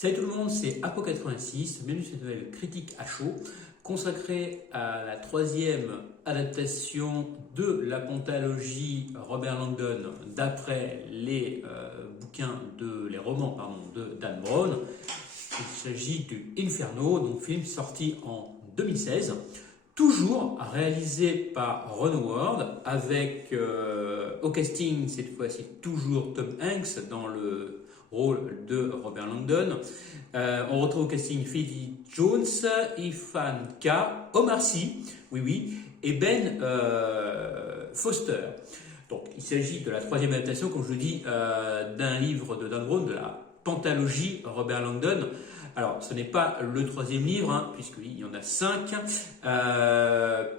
Salut tout le monde, c'est Apo86, bienvenue sur cette nouvelle critique à chaud consacrée à la troisième adaptation de la pentalogie Robert Langdon d'après les romans de Dan Brown. Il s'agit du Inferno, donc film sorti en 2016, toujours réalisé par Ron Howard avec au casting cette fois-ci toujours Tom Hanks dans le rôle de Robert Langdon. On retrouve au casting Phoebe Jones, Ethan K, Omar Sy, oui, et Ben Foster. Donc, il s'agit de la troisième adaptation, comme je vous dis, d'un livre de Dan Brown, de la pentalogie Robert Langdon. Alors, ce n'est pas le troisième livre, puisqu'il y en a 5,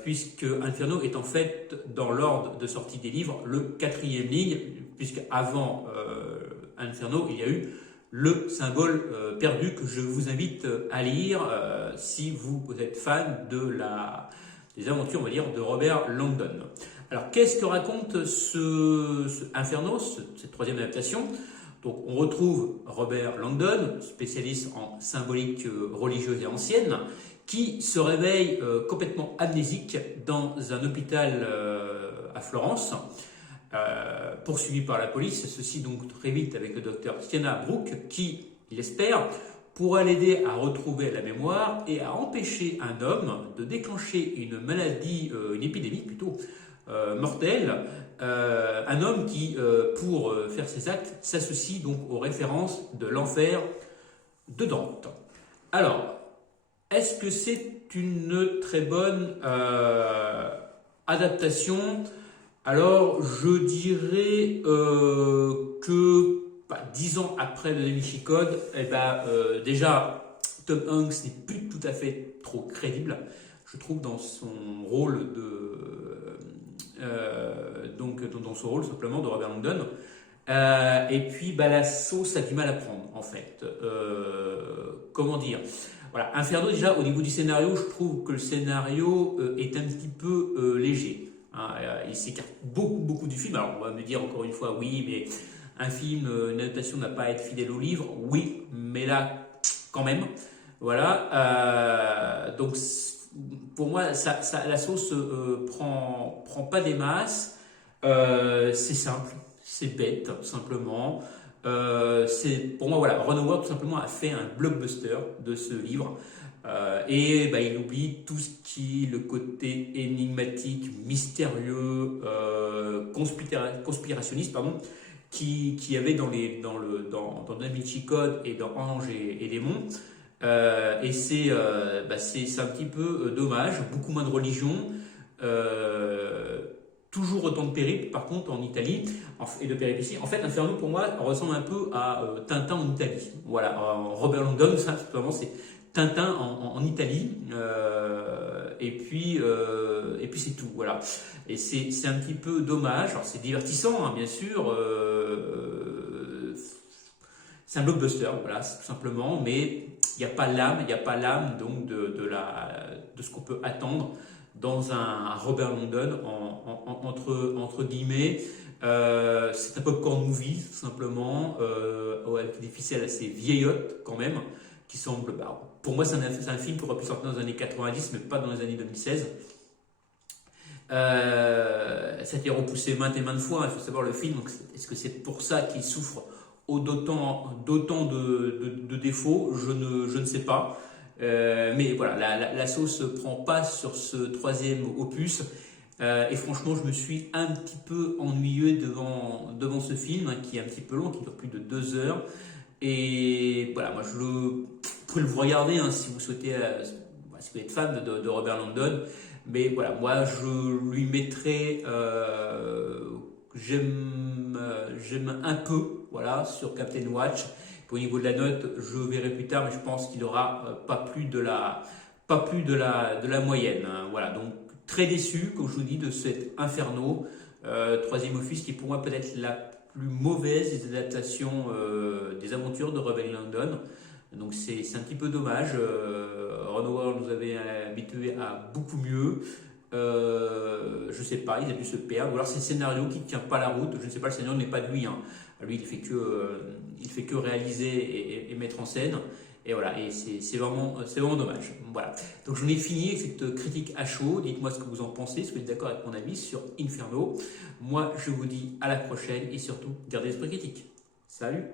puisque Inferno est en fait, dans l'ordre de sortie des livres, le quatrième livre, puisque avant Inferno, il y a eu le symbole perdu que je vous invite à lire si vous êtes fan des aventures, on va dire, de Robert Langdon. Alors, qu'est-ce que raconte ce Inferno, cette troisième adaptation? Donc, on retrouve Robert Langdon, spécialiste en symbolique religieuse et ancienne, qui se réveille complètement amnésique dans un hôpital à Florence, poursuivi par la police. Ceci donc très vite avec le docteur Sienna Brooke, qui, il espère, pourra l'aider à retrouver la mémoire et à empêcher un homme de déclencher une maladie, une épidémie plutôt, mortelle, un homme qui, pour faire ses actes, s'associe donc aux références de l'enfer de Dante. Alors, est-ce que c'est une très bonne adaptation? Alors, je dirais que 10 ans après le Da Vinci Code, déjà, Tom Hanks n'est plus tout à fait trop crédible, je trouve, dans son rôle dans son rôle simplement de Robert Langdon. Et puis la sauce a du mal à prendre en fait. Comment dire? Voilà, Inferno déjà au niveau du scénario, je trouve que le scénario est un petit peu léger. Il s'écarte beaucoup du film. Alors on va me dire encore une fois, oui, mais un film, une adaptation n'a pas à être fidèle au livre. Oui, mais là, quand même. Voilà. Donc pour moi, la sauce prend pas des masses. C'est simple, c'est bête, simplement. Pour moi, voilà, Ron Howard tout simplement a fait un blockbuster de ce livre. Il oublie tout ce qui est le côté énigmatique, mystérieux, conspirationniste, qui y avait dans Da Vinci Code et dans Ange et Démon. C'est un petit peu dommage, beaucoup moins de religion, toujours autant de périples par contre en Italie et de péripéties. En fait, Inferno pour moi ressemble un peu à Tintin en Italie. Voilà, Robert Langdon, ça vraiment c'est Tintin en Italie, et puis c'est tout, voilà. Et c'est un petit peu dommage. Alors c'est divertissant, bien sûr. C'est un blockbuster, voilà, tout simplement, mais il n'y a pas l'âme donc de ce qu'on peut attendre dans un Robert Langdon entre guillemets. C'est un popcorn movie, tout simplement, avec des ficelles assez vieillottes quand même, qui semble, pour moi c'est un film qui aurait pu sortir dans les années 90, mais pas dans les années 2016. Ça a été repoussé maintes et maintes fois, il faut savoir le film, donc est-ce que c'est pour ça qu'il souffre d'autant de défauts? Je ne sais pas. Mais voilà, la sauce ne prend pas sur ce troisième opus. Et franchement, je me suis un petit peu ennuyé devant ce film, qui est un petit peu long, qui dure plus de 2 heures. Et voilà, moi vous pouvez le regarder si vous souhaitez, si vous êtes fan de Robert Langdon. Mais voilà, moi je lui mettrais, j'aime un peu, voilà, sur Captain Watch. Au niveau de la note, je verrai plus tard, mais je pense qu'il aura pas plus de la moyenne. Voilà, donc très déçu, comme je vous dis, de cet Inferno, troisième opus, qui est pour moi peut-être la plus mauvaise des adaptations des aventures de Robert Langdon. Donc c'est un petit peu dommage. Ron Howard nous avait habitués à beaucoup mieux. Je sais pas, il a dû se perdre. Ou alors c'est le scénario qui ne tient pas la route. Je ne sais pas, le scénario n'est pas de lui. Lui, il fait que réaliser et mettre en scène. Et voilà, et c'est vraiment dommage. Voilà. Donc j'en ai fini avec cette critique à chaud. Dites-moi ce que vous en pensez, si vous êtes d'accord avec mon avis sur Inferno. Moi, je vous dis à la prochaine et surtout, gardez l'esprit critique. Salut!